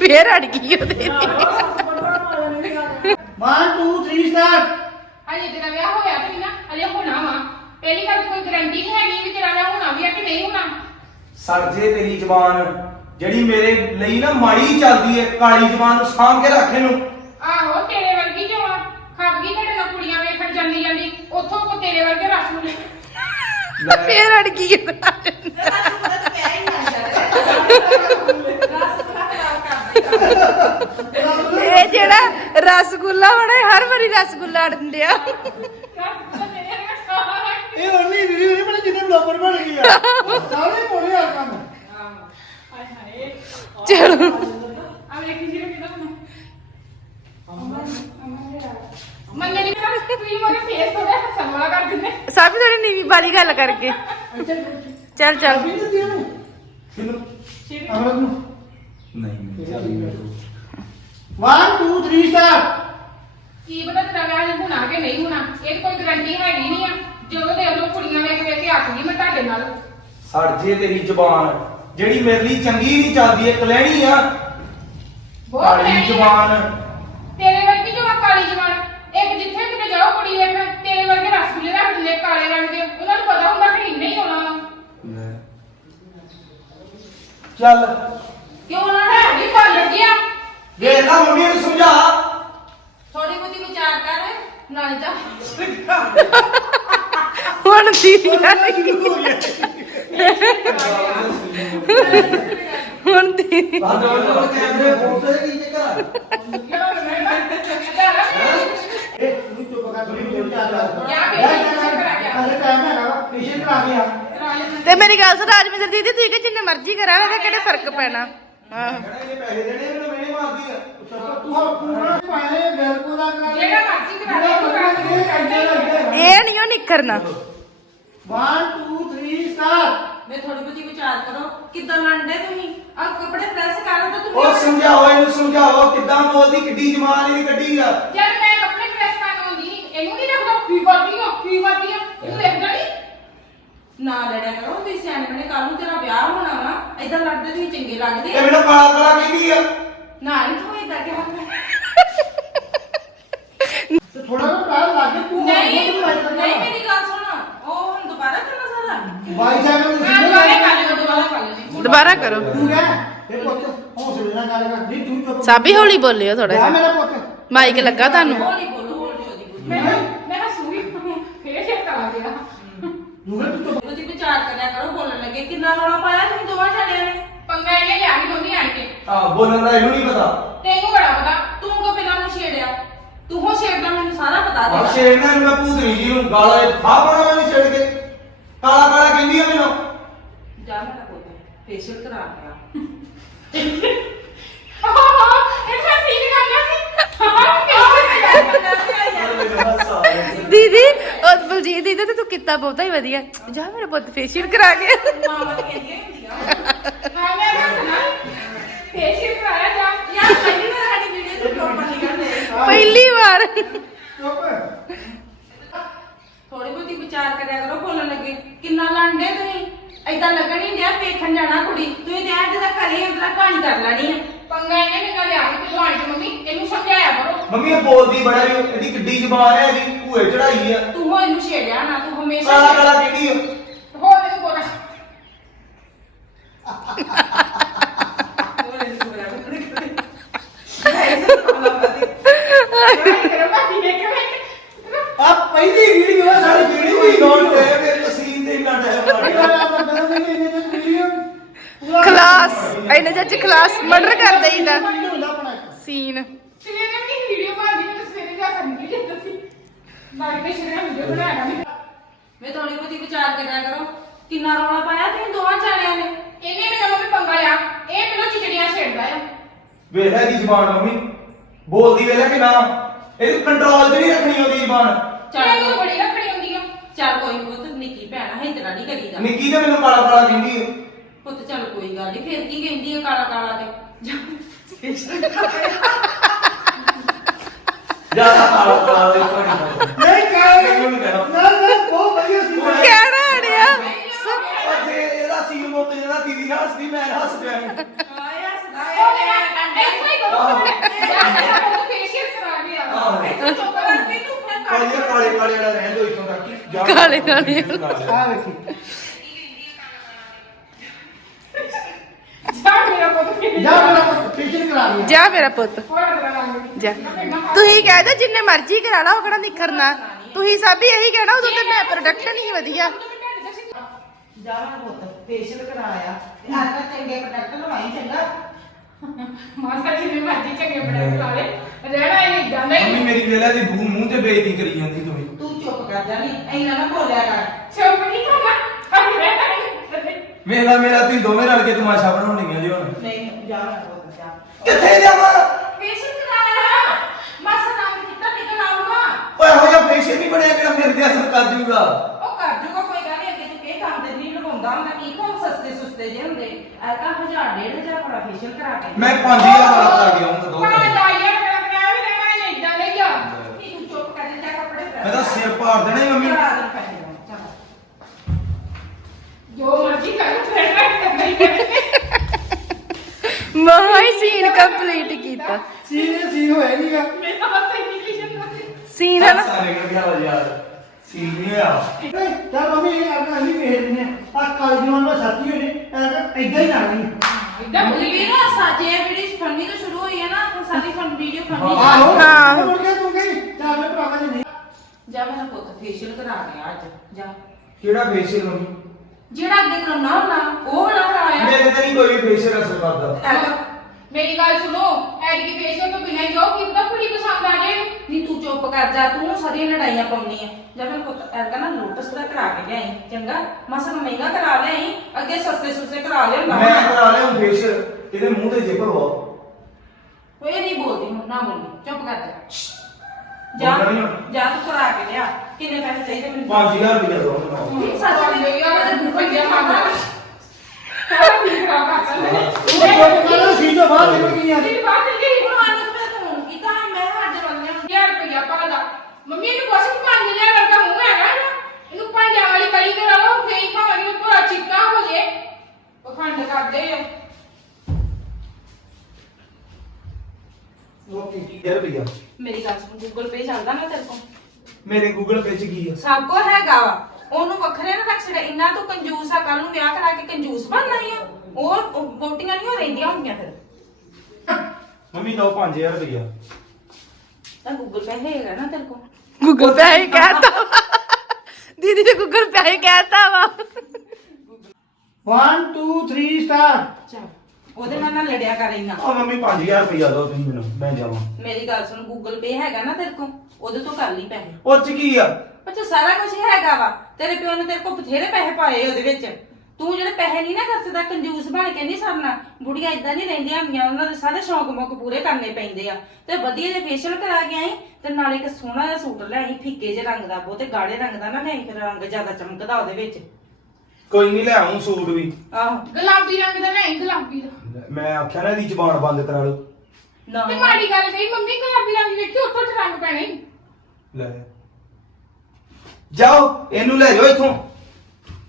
ਫੇਰ ਅੜ ਗਈ ਉਹਦੇ 1 2 3 ਸਟਾਰਟ ਹਜੇ ਤੇਰਾ ਵਿਆਹ ਹੋਇਆ ਤੇ ਨਹੀਂ ਨਾ ਹਜੇ ਹੋਣਾ ਵਾ। ਪਹਿਲੀ ਗੱਲ ਤਾਂ ਕੋਈ ਗਾਰੰਟੀ ਨਹੀਂ ਹੈਗੀ ਵੀ ਤੇਰਾ ਵਿਆਹ ਹੋਣਾ ਵੀ ਆ ਕਿ ਨਹੀਂ ਹੋਣਾ। ਸੜ ਜੇ ਤੇਰੀ ਜ਼ਬਾਨ ਜਿਹੜੀ ਮੇਰੇ ਲਈ ਨਾ ਮਾੜੀ ਚੱਲਦੀ ਏ ਕਾਲੀ ਜ਼ਬਾਨ ਨੂੰ ਸਾਂਭ ਕੇ ਰੱਖ ਇਹਨੂੰ। ਆਹੋ ਤੇਰੇ ਵਰਗੀ ਜੋ ਆ? ਖੱਪ ਗਈ ਤੁਹਾਡੇ ਨਾਲ ਕੁੜੀਆਂ ਵੇਖਣ ਜਾਂਦੀ ਜਾਂਦੀ। ਉੱਥੋਂ ਕੋ ਤੇਰੇ ਵਰਗੇ ਰਸ ਮਿਲੇ ਲੈ, ਫੇਰ ਅੜ ਗਈ ਉਹਦੇ ਨਾਲ। ਇਹ ਜਿਹੜਾ ਰਸਗੁੱਲਾ ਬਣਾ ਹਰ ਵਾਰੀ ਰਸਗੁੱਲਾ ਅੜਨ ਆ। ਇਹ ਉਹਨੀ ਵੀਡੀਓ ਨਹੀਂ ਬਣੀ ਜਿੰਨੇ ਬਲੌਗਰ ਬਣ ਗਈ ਆ। ਉਹ ਸਾਰੇ ਮੋੜੇ ਆ ਕੰਮ। ਚਲੋ। ਸਭ ਥੋੜੀ ਨੀਵੀਂ ਵਾਲੀ ਗੱਲ ਕਰਕੇ। ਚੱਲ ਚੱਲ? ਅਮਰਤ ਨੂੰ। ਨਹੀਂ ਚੱਲ। 1 2 3 ਸਟਾਰਟ ਕੀ ਪਤਾ ਤੇਰਾ ਵਿਆਹ ਹਜੇ ਹੋਣਾ ਕਿ ਨਹੀਂ ਹੋਣਾ? ਇਹ ਕੋਈ ਗਾਰੰਟੀ ਹੈਗੀ ਨਹੀਂ ਆ। ਜਦੋਂ ਦੇ ਉਹਨੂੰ ਕੁੜੀਆਂ ਵੇਖ ਵੇਖ ਕੇ ਅੱਕ ਗਈ ਮੈਂ ਤੁਹਾਡੇ ਨਾਲ। ਸੜ ਜੇ ਤੇਰੀ ਜ਼ਬਾਨ। ਜਿਹੜੀ ਮੇਰੇ ਲਈ ਚੰਗੀ ਨਹੀਂ ਚੱਲਦੀ ਏ ਕਲੈਣੀ ਆ। ਬਹੁਤ ਕਾਲੀ ਲੈਣੀ ਆ। ਜ਼ਬਾਨ। ਤੇਰੇ ਵਰਗੀ ਜੋ ਆ ਕਾਲੀ ਜਵਾਨ ਇੱਕ ਜਿੱਥੇ ਕਿਤੇ ਜਾਓ ਕੁੜੀ ਵੇਖ ਤੇਰੇ ਵਰਗੇ ਰਸਗੁੱਲੇ ਰੱਖ ਦਿੰਦੇ ਕਾਲੇ ਰੰਗ ਦੇ। ਉਹਨਾਂ ਨੂੰ ਪਤਾ ਹੁੰਦਾ ਕਿ ਨਹੀਂ ਹੋਣਾ ਵਾ। ਲੈ। ਚੱਲ ਕਿਉਂ ਉਹਨਾਂ ਦਾ ਹੈ ਨਹੀਂ ਕਰ ਲੱਗਿਆ ਵੇਖ ਨਾ ਮੰਮੀ ਨੂੰ ਸਮਝਾ ਥੋੜੀ ਬਹੁਤੀ ਵਿਚਾਰ ਕਰ ਨਾਲ ਜਾ ਹੁਣ ਦੀਦੀ ਨਾਲ ਹੁਣ ਦੀਦੀ ਕੈਮਰੇ ਫੋਨ ਤੇ ਕੀ ਚੱਕਰ ਇਹ ਤੂੰ ਚੁੱਪ ਕਰ ਥੋੜੀ ਜਿਹੀ ਕਰ ਅਰੇ ਟਾਈਮ ਹੈਗਾ ਵਾ ਫੇਸ਼ੀਅਲ ਕਰਾ ਕੇ ਤੇ ਮੇਰੀ ਗੱਲ ਸੁਣ ਰਾਜਵਿੰਦਰ ਦੀਦੀ ਤੁਸੀਂ ਕਿ ਜਿੰਨੇ ਮਰਜ਼ੀ ਕਰਾ ਇਹਦਾ ਕਿਹੜਾ ਫ਼ਰਕ ਪੈਣਾ? ਆਹੋ ਕਿਹੜਾ ਇਹਨੇ ਪੈਸੇ ਦੇਣੇ ਮੈਨੂੰ ਮੇਰੇ ਮਾਰਦੀ ਆ ਤੂੰ ਹਾਂ। ਪੂਰਾ ਪਾਏ ਬਿਲਕੁਲ ਦਾ ਕਰ ਜਿਹੜਾ ਮਰਜ਼ੀ ਕਰਾ ਦੇ, ਇਹ ਨਹੀਂ ਉਹ ਨਿਖਰਨਾ। 1 2 3 ਸਟਾਰਟ ਮੈਂ ਥੋੜੀ ਬਹੁਤੀ ਵਿਚਾਰ ਕਰੋ। ਕਿੱਦਾਂ ਲੰਡੇ ਤੁਸੀਂ? ਆ ਕੱਪੜੇ ਪ੍ਰੈਸ ਕਰਨ ਤਾਂ ਉਹ ਤੁਸੀਂ ਸਮਝਾਓ ਇਹਨੂੰ ਸਮਝਾਓ ਕਿੱਦਾਂ ਬੋਲਦੀ ਕਿੱਡੀ ਜ਼ਬਾਨ ਇਹਦੀ ਕੱਢੀ ਆ। ਜਦ ਮੈਂ ਕੱਪੜੇ ਪ੍ਰੈਸ ਕਰਨ ਆਉਂਦੀ ਇਹਨੂੰ ਨਹੀਂ ਰੱਖਦਾ। ਕੀ ਕਰਦੀ ਆ? ਕੀ ਕਰਦੀ ਆ? ਇਹਨੂੰ ਦੇਖਦਾ ਨਹੀਂ? ਨਾ ਲੜਿਆ ਕਰੋ ਤੁਸੀਂ ਸਿਆਣੇ ਬਣੇ ਕੱਲ ਨੂੰ ਤੇਰਾ ਵਿਆਹ ਹੋਣਾ ਵਾ। ਇਦਾਂ ਲੜਦੇ ਤੁਸੀਂ ਚੰਗੇ ਲੱਗਦੇ ਇਹ ਮੈਨੂੰ ਕਾਲਾ ਕਾਲਾ ਕਹਿੰਦੀ ਆ। ਨਾ ਨਹੀਂ ਤੂੰ ਇਦਾਂ ਕਿਹਾ ਕਰ ਤੇ ਥੋੜਾ ਜਿਹਾ ਪੈਰ ਲਾ ਕੇ ਤੂੰ ਨਹੀਂ ਨਹੀਂ ਮੇਰੀ ਗੱਲ ਸੁਣ ਉਹ ਹੁਣ ਦੁਬਾਰਾ ਕਰਨਾ ਸਾਰਾ ਬਾਈਸਾਈਕਲ ਦੇ ਮੈਂ ਦੁਬਾਰਾ ਕਰ ਲੈਣਾ ਦੁਬਾਰਾ ਕਰ ਲੈਣੀ ਦੁਬਾਰਾ ਕਰੋ। ਤੂੰ ਕਹਿ ਇਹ ਪੁੱਤ ਹੌਸਲੇ ਨਾਲ ਗੱਲ ਕਰ ਨਹੀਂ ਤੂੰ ਚੁੱਪ ਸਾਬੀ ਹੌਲੀ ਬੋਲਿਓ ਥੋੜਾ ਜਾ ਜਿਹਾ। ਮੇਰਾ ਪੁੱਤ ਮਾਈਕ ਲੱਗਾ ਤੁਹਾਨੂੰ? ਹੌਲੀ ਬੋਲੋ ਹੌਲੀ ਉਹਦੀ ਬੋਲੋ ਮੈਂ ਮੈਂ ਹੱਸੂਗੀ ਫੇਰ ਫੇਰ ਕਰਾ ਗਿਆ ਤੂੰ ਕਹਿ ਤੂੰ ਚੁੱਪ ਉਹਦੀ ਵਿਚਾਰ ਕਰਿਆ ਕਰੋ ਬੋਲਣ ਲੱਗੇ ਕਿੰਨਾ ਰੌਲਾ ਪਾਇਆ ਤੁਸੀਂ ਦੋਵਾਂ ਛੜਿਆਂ ਨੇ ਪੰਗਾ ਇਹਨੇ ਲਿਆ ਸੀ ਮੰਮੀ ਆਣ ਕੇ ਆ ਬੋਲਣ ਦਾ ਇਹਨੂੰ ਨਹੀਂ ਪਤਾ ਤੈਨੂੰ ਬੜਾ ਪਤਾ ਤੂੰ ਕੋ ਪਹਿਲਾਂ ਨੂੰ ਛੇੜਿਆ ਤੂੰ ਹੋ ਛੇੜਦਾ ਮੈਨੂੰ ਸਾਰਾ ਪਤਾ ਆ ਦੇਗਾ ਸ਼ੇਰਨਾ ਨੂੰ ਮੈਂ ਭੂਤਨੀ ਜੀ ਨੂੰ ਗਾਲਾਂ ਫਾ ਪਾਉਣਾ ਮੈਨੂੰ ਛੇੜ ਕੇ। ਕਾਲਾ ਕਾਲਾ ਕਹਿੰਦੀ ਆ ਮੈਨੂੰ। ਜਾ ਮੇਰਾ ਫੇਸ਼ੀਅਲ ਕਰਾ ਕੇ ਆ ਇਹ ਤਾਂ ਸੀਨ ਕਰ ਲਿਆ ਸੀ ਦੀਦੀ ਉਹ ਬਲਜੀਤ ਦੀਦੀ ਤੇ ਤੂੰ ਕੀਤਾ ਬਹੁਤਾ ਹੀ ਵਧੀਆ ਜਾ ਮੇਰੇ ਪੁੱਤ ਫੇਸ਼ੀਅਲ ਕਰਾ ਕੇ ਮਾਮਾ ਤਾਂ ਕਹਿੰਦੀ ਹੁੰਦੀ ਆ ਹਾਂ ਮੈਂ ਹੱਸਣਾ ਫੇਸ਼ੀਅਲ ਕਰਾਇਆ ਜਾ ਯਾਰ ਪਹਿਲੀ ਵਾਰ ਸਾਡੀ ਵੀਡੀਓ ਤੇ ਪ੍ਰੋਪਰ ਨਿਕਲਦੇ ਪਹਿਲੀ ਵਾਰ ਚੁੱਪ ਥੋੜੀ ਬਹੁਤੀ ਵਿਚਾਰ ਕਰਿਆ ਕਰੋ ਬੋਲਣ ਲੱਗੇ ਕਿੰਨਾ ਲੰਡੇ ਤੁਸੀਂ ਐਦਾਂ ਲੱਗਣ ਹੀ ਡਿਆ ਵੇਖਣ ਜਾਣਾ ਕੁੜੀ। ਤੁਸੀਂ ਤੇ ਅੱਜ ਦਾ ਘਰੇ ਅੰਦਰ ਕਹਾਣੀ ਕਰ ਲੈਣੀ ਆ। ਪੰਗਾ ਇਹਨੇ ਮੈਨੂੰ ਲਿਆ ਸੀ ਤੇ ਆਣ ਕੇ ਮੰਮੀ ਇਹਨੂੰ ਸਮਝਾਇਆ ਕਰੋ। ਮੰਮੀ ਇਹ ਬੋਲਦੀ ਬੜਾ ਇਹਦੀ ਕਿੱਡੀ ਜ਼ਬਾਨ ਹੈ ਇਹਦੀ ਭੂਏ ਚੜਾਈ ਆ। ਤੂੰ ਇਹਨੂੰ ਛੇੜਿਆ ਨਾ ਤੂੰ ਹਮੇਸ਼ਾ ਕਾਲਾ ਕਾਲਾ ਕਹਿੰਦੀ ਆ ਹੋਰ ਇਹਨੂੰ ਬੋਲਾ ਕਰਵਾ ਦੀ ਇੱਕ ਮਿੰਟ ਆ ਪਹਿਲੀ ਵੀਡੀਓ ਆ ਸਾਡੀ ਜਿਹੜੀ ਵੀਡੀਓ ਕੋਈ ਨੋਟ ਤੇ ਮੇਰੇ ਤਸਲੀਮ ਤੇ ਨਾ ਟਾਈਮ ਕਲਾਸ ਇਹਨੇ ਜੱਜ ਕਲਾਸ ਮਰਡਰ ਕਰ ਦੇਈਦਾ। ਸੀਨ ਸਵੇਰੇ ਵੀ ਵੀਡੀਓ ਬਣਦੀ ਮੈਂ ਸਵੇਰੇ ਜਾ ਸਕਦੀ ਜੇ ਤੁਸੀਂ ਬਾਕੀ ਤੇ ਸ਼ਰੀਆ ਵੀਡੀਓ ਬਣਾਇਆ ਨਹੀਂ ਮੈਂ ਥੋੜੀ ਬਹੁਤੀ ਵਿਚਾਰ ਕਰਿਆ ਕਰੋ। ਕਿੰਨਾ ਰੌਲਾ ਪਾਇਆ ਤੁਸੀਂ ਦੋਵਾਂ ਜਾਣਿਆਂ ਨੇ? ਇਹਨੇ ਮੈਨੂੰ ਮੰਮੀ ਪੰਗਾ ਲਿਆ। ਇਹ ਪਹਿਲਾਂ ਚਿਚੜੀਆਂ ਛੇੜਦਾ ਆ। ਵੇਖ ਲੈ ਦੀ ਜ਼ਬਾਨ ਮੰਮੀ। ਬੋਲਦੀ ਵੇਖ ਲੈ ਕਿ ਨਾ ਇਹਦੀ ਕੰਟਰੋਲ ਤੇ ਨਹੀਂ ਰੱਖਣੀ ਉਹਦੀ ਜ਼ਬਾਨ। ਚੱਲ ਇਹਨੂੰ ਬੜੀ ਰੱਖਣੀ ਹੁੰਦੀ ਆ। ਚੱਲ ਕੋਈ ਪੁੱਤ ਨਿੱਕੀ ਭੈਣ ਹੈ ਇਤਨਾ ਨਹੀਂ ਕਰੀਦਾ। ਨਿੱਕੀ ਤੇ ਮੈਨੂੰ ਕਾਲਾ ਕਾਲਾ ਕਹਿੰਦੀ ਆ। ਪੁੱਤ ਚੱਲ ਕੋਈ ਗੱਲ ਨਹੀਂ ਫੇਰ ਕੀ ਕਹਿੰਦੀ ਹੈ ਕਾਲਾ ਕਾਲਾ ਤੇ? ਜ਼ਿਆਦਾ ਕਾਲਾ ਕਾਲਾ ਦੇ ਕੋਈ ਨਹੀਂ ਨਹੀਂ ਕਹਿ ਮੈਨੂੰ ਨਹੀਂ ਕਹਿਣਾ। ਨਾ ਨਾ ਬਹੁਤ ਵਧੀਆ ਸੀ ਕਹਿਣਾ ਅੜਿਆ ਜੇ ਇਹਦਾ ਸੀਨ ਮੁੱਕ ਜਾਂਦਾ ਦੀਦੀ ਨਾਲ ਹੱਸਦੀ ਮੈਂ ਹੱਸ ਪਿਆ। ਆਇਆ ਉਹ ਮੇਰਾ ਇੱਥੋਂ ਹੀ ਕਰੋ ਮੈਂ ਫੇਸ਼ੀਅਲ ਕਰਾ ਕੇ ਆ। ਆਹੋ। ਇੱਥੇ ਚੁੱਪ ਕਰਕੇ ਤੂੰ ਫਿਰ ਕਰ ਕਾਲੇ ਕਾਲੇ ਕਾਲੇ ਵਾਲਾ ਰਹਿਣ ਦੋ ਇੱਥੋਂ ਤੱਕ। ਕਾਲੇ ਕਾਲੇ। ਆ ਵੇਖੀ ਜਾ ਮੇਰਾ ਪੁੱਤ ਜਾ ਮੇਰਾ ਫੇਸ਼ੀਅਲ ਕਰਾ ਲਿਆ ਜਾ ਮੇਰਾ ਪੁੱਤ। ਹੋਰ ਜਾ। ਤੁਸੀਂ ਕਹਿ ਦੋ ਜਿੰਨੇ ਮਰਜ਼ੀ ਕਰਾ ਲਾ ਉਹ ਕਿਹੜਾ ਨਿਖਰਨਾ ਤੁਸੀਂ ਸਭ ਹੀ ਇਹੀ ਕਹਿਣਾ ਉਦੋਂ ਤੇ ਮੈਂ ਪ੍ਰੋਡਕਟ ਨਹੀਂ ਵਧੀਆ। ਜਾਵਾਂ ਪੁੱਤ ਫੇਸ਼ੀਅਲ ਕਰਾਇਆ। ਤੇ ਚੰਗੇ ਪ੍ਰੋਡਕਟ ਲਵਾਈ ਚੰਗਾ। ਮਾਸਾ ਜੀ ਨੇ ਮਰਜ਼ੀ ਚੰਗੇ ਬੜੇ ਲਾ ਲੈ ਰਹਿਣਾ ਇਹ ਇਦਾਂ ਮੰਮੀ ਹੀ ਮੇਰੀ ਵੇਲਾ ਦੀ ਬੂ ਮੂੰਹ ਤੇ ਬੇਇੱਜ਼ਤੀ ਕਰੀ ਜਾਂਦੀ ਤੁਸੀਂ ਤੂੰ ਚੁੱਪ ਕਰ ਜਾ ਨਹੀਂ ਇੰਨਾ ਨਾ ਬੋਲਿਆ ਕਰ। ਚੁੱਪ ਨਹੀਂ ਕਰਨਾ। ਅਰੇ ਰਹਿਣਾ ਮੇਰਾ ਮੇਰਾ ਤੁਸੀਂ ਦੋਵੇਂ ਰਲ ਕੇ ਤਮਾਸ਼ਾ ਬਣਾਉਣ ਲੱਗੀਆਂ ਜੀ ਹੁਣ। ਨਹੀਂ ਜਾ ਜਾ ਕਿੱਥੇ ਜਾਵਾਂ? ਫੇਸ਼ੀਅਲ ਕਰਾਇਆ ਮਾਸਾ ਨਾਮ ਕਿੱਤਾ ਨਿਕਲ ਆਊਗਾ। ਓਏ ਇਹੋ ਜਿਹਾ ਫੇਸ਼ੀਅਲ ਨਹੀਂ ਬਣਿਆ ਜਿਹੜਾ ਮੇਰੇ ਤੇ ਅਸਰ ਕਰ ਜੂਗਾ ਉਹ ਕਰ ਜੂਗਾ ਕੋਈ ਗੱਲ ਨਹੀਂ ਅੱਗੇ ਤੂੰ ਕਿਹ ਕੰਮ ਤੇ ਨਹੀਂ ਲਗਾਉਂਦਾ ਹੁੰਦਾ ਕੀ ਕੋ ਸਸਤੇ ਸੁਸਤੇ ਜੇ ਹੁੰਦੇ। ਐ ਤਾਂ 1000 1500 ਵਾਲਾ ਫੇਸ਼ੀਅਲ ਕਰਾ ਕੇ। ਮੈਂ 5000 ਵਾਲਾ ਕਰਾ ਕੇ ਆਉਂਗਾ ਦੋ ਘੰਟੇ। ਕੇ ਹੀ ਜਾ ਮੈਂ ਤਾਂ ਸਿਰ ਪਾੜ ਦੇਣਾ ਹੀ ਮੰਮੀ। ਜੋ ਮਰਜ਼ੀ ਕਰ ਫਿਰ ਰੱਖ ਕਰਨਾ ਹੀ ਪੈਣਾ ਹੀ ਸੀਨ ਕੰਪਲੀਟ ਕੀਤਾ। ਸੀਨ ਸੀਨ ਹੋਇਆ ਨਹੀਂਗਾ ਮੇਰਾ ਹੱਥ ਹੀ ਨਿਕਲੀ ਜਾਂਦਾ ਸੀ ਸੀਨ ਹੈ ਨਾ ਸਾਰੇ ਕਰ ਗਿਆ ਵਾ ਯਾਰ। ਸੀ ਨਹੀਂ ਆ ਚੱਲ ਮੰਮੀ ਇਹ ਆਪਣਾ ਅਸੀਂ ਵੇਖ ਲੈਂਦੇ ਆ ਕਾਲੀ ਜਵਾਨ ਦਾ ਸਾਥੀ ਹੋਏ ਨੇ ਐਂ ਇਦਾਂ ਹੀ ਜਾਣੀ। ਇਦਾਂ ਬੁਲੀ ਵੀ ਨਾ ਸਾਜੇ ਵੀਡੀਓ ਫੰਨੀ ਤੋਂ ਸ਼ੁਰੂ ਹੋਈ ਹੈ ਨਾ ਹੁਣ ਸਾਡੀ ਫਨ ਵੀਡੀਓ ਫੰਨੀ ਆਹੋ। ਹਾਂ। ਮੁੜ ਕੇ ਤੂੰ ਕਹੀ ਚੱਲ ਮੈਂ ਭਰਾਵਾ ਜੀ ਨਹੀਂ। ਜਾ ਮੇਰਾ ਪੁੱਤ ਫੇਸ਼ੀਅਲ ਕਰਾ ਗਿਆ ਅੱਜ। ਜਾ। ਕਿਹੜਾ ਫੇਸ਼ੀਅਲ ਮੰਮੀ? ਜਿਹੜਾ ਅੱਗੇ ਕਰਾਉਣਾ ਹੁੰਦਾ ਉਹ ਵਾਲਾ ਕਰਾਇਆ। ਮੇਰੇ ਤੇ ਨਹੀਂ ਕੋਈ ਫੇਸ਼ੀਅਲ ਅਸਰ ਕਰਦਾ। ਮੇਰੀ ਗੱਲ ਸੁਣੋ ਐਡੀ ਫੇਸ਼ੀਅਲ ਤੋਂ ਬਿਨਾਂ ਹੀ ਜਾਓ ਕਿ ਪਤਾ ਕੁੜੀ ਪਸੰਦ ਆ ਜਾਏ ਨਹੀਂ ਤੂੰ ਚੁੱਪ ਕਰ ਜਾ ਤੂੰ ਸਾਰੀਆਂ ਲੜਾਈਆਂ ਪਾਉਣੀ ਆ। ਜਦ ਮੈਂ ਪੁੱਤ ਐਰਗਾ ਨਾ ਲੋਟਸ ਦਾ ਕਰਾ ਕੇ ਲਿਆਈ ਚੰਗਾ। ਮਸਾਂ ਮਹਿੰਗਾ ਕਰਾ ਲਿਆਈ ਅੱਗੇ ਸਸਤੇ ਸੁਸਤੇ ਕਰਾ ਲਿਆਉਂਦਾ ਮੈਂ ਕਰਾ ਲਿਆ ਫੇਸ਼ੀਅਲ ਇਹਦੇ ਮੂੰਹ ਤੇ ਜਿੱਪ ਲਵਾਓ ਓਏ ਨਹੀਂ ਬੋਲਦੀ ਹੁਣ ਨਾ ਬੋਲੀ ਚੁੱਪ ਕਰ ਜਾ। ਬੋਲਣਾ ਨਹੀਂ ਜਾ ਹੁਣ। ਜਾ ਤੂੰ ਕਰਾ ਕੇ ਲਿਆ। ਕਿੰਨੇ ਪੈਸੇ ਚਾਹੀਦੇ ਮੈਨੂੰ? 5000 ਰੁਪਏ ਦੋ ਮੈਨੂੰ ਨਹੀਂ ਸੱਚ ਪੰਜ ਹਜ਼ਾਰ ਨਹੀਂ ਰੁਪਈਆ ਮੰਗਦਾ ਸਾਰਾ ਠੀਕ ਕਰਾ ਕਰ ਉਹ ਚੁੱਪ ਕਰ ਸੀਨ ਤੋਂ ਬਾਹਰ ਨਿਕਲ ਗਈ ਆ? ਮੇਰੀ ਬਾਤ ਨਹੀਂ ਗਈ। ਹੁਣ ਆਨੇ ਤੇ ਤੂੰ ਕੀਤਾ ਮੈਂ ਸਾਡੇ ਵੱਲ ਨੇ ਯਾਰ ਰੁਪਈਆ ਪਾਦਾ ਮੰਮੀ ਇਹਨੂੰ ਕੁਛ ਨੀ ਪੰਜ ਹਜ਼ਾਰ ਵਰਗਾ ਮੂੰਹ ਹੈਗਾ ਨਾ ਇਹਨੂੰ ਪੰਜਾਂ ਵਾਲੀ ਕਲੀ ਕਰਾ ਲਓ ਫੇਰ ਹੀ ਭਾਵੇਂ ਇਹਨੂੰ ਪੂਰਾ ਚਿੱਟਾ ਹੋ ਜੇ। ਪਖੰਡ ਕਰਦੇ ਆ। ਓਕੇ 1000 ਰੁਪਏ ਮੇਰੀ ਗੱਲ ਸੁਣ ਗੂਗਲ ਪੇ ਚੱਲਦਾ ਨਾ ਤੇਰੇ ਕੋਲ? ਮੇਰੇ ਗੂਗਲ ਪੇ ਚ ਕੀ ਆ? ਸਭ ਕੋ ਹੈਗਾ ਵਾ। ਉਹਨੂੰ ਵੱਖਰੇ ਨਾ ਰੱਖ ਛੜਾ। ਇੰਨਾ ਤੂੰ ਕੰਜੂਸ ਆ ਕੱਲ ਨੂੰ ਵਿਆਹ ਕਰਾ ਕੇ ਕੰਜੂਸ ਬਣਨਾ ਹੀ ਆ। ਉਹ ਉਹ ਬੋਟੀਆਂ ਨਹੀਂ ਹੋ ਰਹਿੰਦੀਆਂ ਹੁੰਦੀਆਂ ਫਿਰ। ਮੰਮੀ ਦੋ 5000 ਰੁਪਏ ਤਾਂ ਗੂਗਲ ਪੇ ਹੈਗਾ ਨਾ ਤੇਰੇ ਕੋਲ। ਗੂਗਲ ਪੇ ਹੀ ਕਹਿਤਾ ਵਾ। ਦੀਦੀ ਨੇ ਗੂਗਲ ਪੇ ਹੀ ਕਹਿਤਾ ਵਾ। 1 2 3 ਸਟਾਰ ਚੱਲ। ਉਹਦੇ ਨਾਲ ਨਾ ਲੜਿਆ ਕਰ ਇੰਨਾ। ਆ ਮੰਮੀ 5000 ਰੁਪਏ ਦੋ ਤੁਸੀਂ ਮੈਨੂੰ ਮੈਂ ਜਾਵਾਂ। ਮੇਰੀ ਗੱਲ ਸੁਣ ਗੂਗਲ ਪੇ ਹੈਗਾ ਨਾ ਤੇਰੇ ਕੋਲ ਉਹਦੇ ਤੋਂ ਕਰ ਲਈ ਪੈਸੇ। ਉਹ ਚ ਕੀ ਆ? ਅੱਛਾ ਸਾਰਾ ਕੁਝ ਹੈਗਾ ਵਾ। ਤੇਰੇ ਪਿਓ ਨੇ ਤੇਰੇ ਕੋਲ ਬਥੇਰੇ ਪੈਸੇ ਪਾਏ ਉਹਦੇ ਵਿੱਚ। ਤੂੰ ਜਿਹੜੇ ਪੈਸੇ ਨਹੀਂ ਨਾ ਖਰਚਦਾ ਕੰਜੂਸ ਬਣ ਕੇ ਨਹੀਂ ਸਰਨਾ। ਬੁੜੀਆਂ ਇਦਾਂ ਨਹੀਂ ਰਹਿੰਦੀਆਂ ਹੁੰਦੀਆਂ ਉਹਨਾਂ ਦੇ ਸਾਰੇ ਸ਼ੌਂਕ ਮੁੱਕ ਪੂਰੇ ਕਰਨੇ ਪੈਂਦੇ ਆ। ਤੇ ਵਧੀਆ ਜਿਹਾ ਫੇਸ਼ੀਅਲ ਕਰਾ ਕੇ ਆਈ ਤੇ ਨਾਲੇ ਇੱਕ ਸੋਹਣਾ ਜਿਹਾ ਸੂਟ ਲੈ ਆਈ ਫਿੱਕੇ ਜਿਹੇ ਰੰਗ ਦਾ ਬਹੁਤੇ ਗਾੜੇ ਰੰਗ ਦਾ ਨਾ ਲੈ ਆਈ ਫਿਰ ਰੰਗ ਜ਼ਿਆਦਾ ਚਮਕਦਾ ਉਹਦੇ ਵਿੱਚ। ਕੋਈ ਨਹੀਂ ਲੈ ਆਉਂ ਸੂਟ ਵੀ। ਆਹੋ। ਗੁਲਾਬੀ ਰੰਗ ਦਾ ਨਹੀਂ ਗੁਲਾਬੀ ਦਾ। ਮੈਂ ਆਖਿਆ ਨਾ ਇਹਦੀ ਜ਼ਬਾਨ ਬੰਦ ਕਰਾ ਲਓ। ਨਾ। ਤੇ ਮਾੜੀ ਗੱਲ ਕਹੀ ਮੰਮੀ ਗੁਲਾਬੀ ਰੰਗ ਵੇਖੀ ਉੱਥੋਂ ਤੇ ਰੰਗ ਪੈਣੇ ਈ। ਲੈ। ਜਾਓ ਇਹਨੂੰ ਲੈ ਜਾਓ ਇੱਥੋਂ।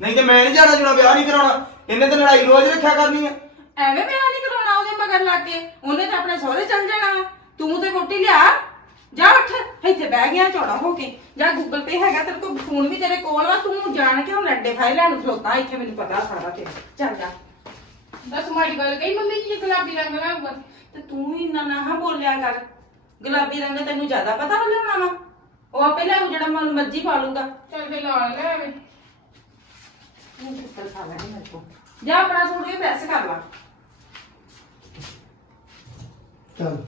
ਨਹੀਂ ਤੇ ਮੈਂ ਨਹੀਂ ਜਾਣਾ ਜੁਣਾ ਵਿਆਹ ਨਹੀਂ ਕਰਾਉਣਾ। ਇਹਨੇ ਤਾਂ ਲੜਾਈ ਰੋਜ਼ ਰੱਖਿਆ ਕਰਨੀ ਆ। ਐਵੇਂ ਵਿਆਹ ਨਹੀਂ ਕਰਾਉਣਾ ਉਹਦੇ ਮਗਰ ਲੱਗ ਕੇ। ਉਹਨੇ ਤਾਂ ਆਪਣੇ ਸਹੁਰੇ ਚੱਲ ਜਾਣਾ ਵਾ। ਤੂੰ ਤੇ ਰੋਟੀ ਲਿਆ। ਜਾ ਉੱਠ ਇੱਥੇ ਬਹਿ ਗਿਆ ਚੌੜਾ ਹੋ ਕੇ। ਜਾਂ ਗੂਗਲ ਪੇ ਹੈਗਾ ਤੇਰੇ ਕੋਲ ਫੋਨ ਵੀ ਤੇਰੇ ਕੋਲ ਵਾ। ਤੂੰ ਜਾਣ ਕੇ ਹੁਣ ਅੱਡੇ ਫਾਈ ਲੈਣ ਖਲੋਤਾ ਇੱਥੇ ਮੈਨੂੰ ਪਤਾ ਸਾਰਾ ਤੇਰਾ। ਚੱਲ ਜਾ। ਦੱਸ ਮਾੜੀ ਗੱਲ ਕਹੀ ਮੰਮੀ ਜੀ ਗੁਲਾਬੀ ਰੰਗ ਨਾ ਹੋਊਗਾ ਤੇ ਤੂੰ ਹੀ ਇੰਨਾ ਨਾ ਹਾਂ ਬੋਲਿਆ ਕਰ। ਗੁਲਾਬੀ ਰੰਗ ਤੈਨੂੰ ਜ਼ਿਆਦਾ ਪਤਾ ਵਾ ਲਿਆਉਣਾ ਵਾ। ਉਹ ਆਪੇ ਲੈ ਜਿਹੜਾ ਮਨ ਮਰਜ਼ੀ ਪਾ ਲੂਗਾ ਚੱਲ ਫੇ ਨਾਲ ਲੈ ਆਵੇਂ। ਤੂੰ ਮੇਰੇ ਕੋਲ। ਜਾ ਆਪਣਾ ਸੂਟ ਵੀ ਪ੍ਰੈਸ ਕਰ ਲਾ। ਚੱਲ।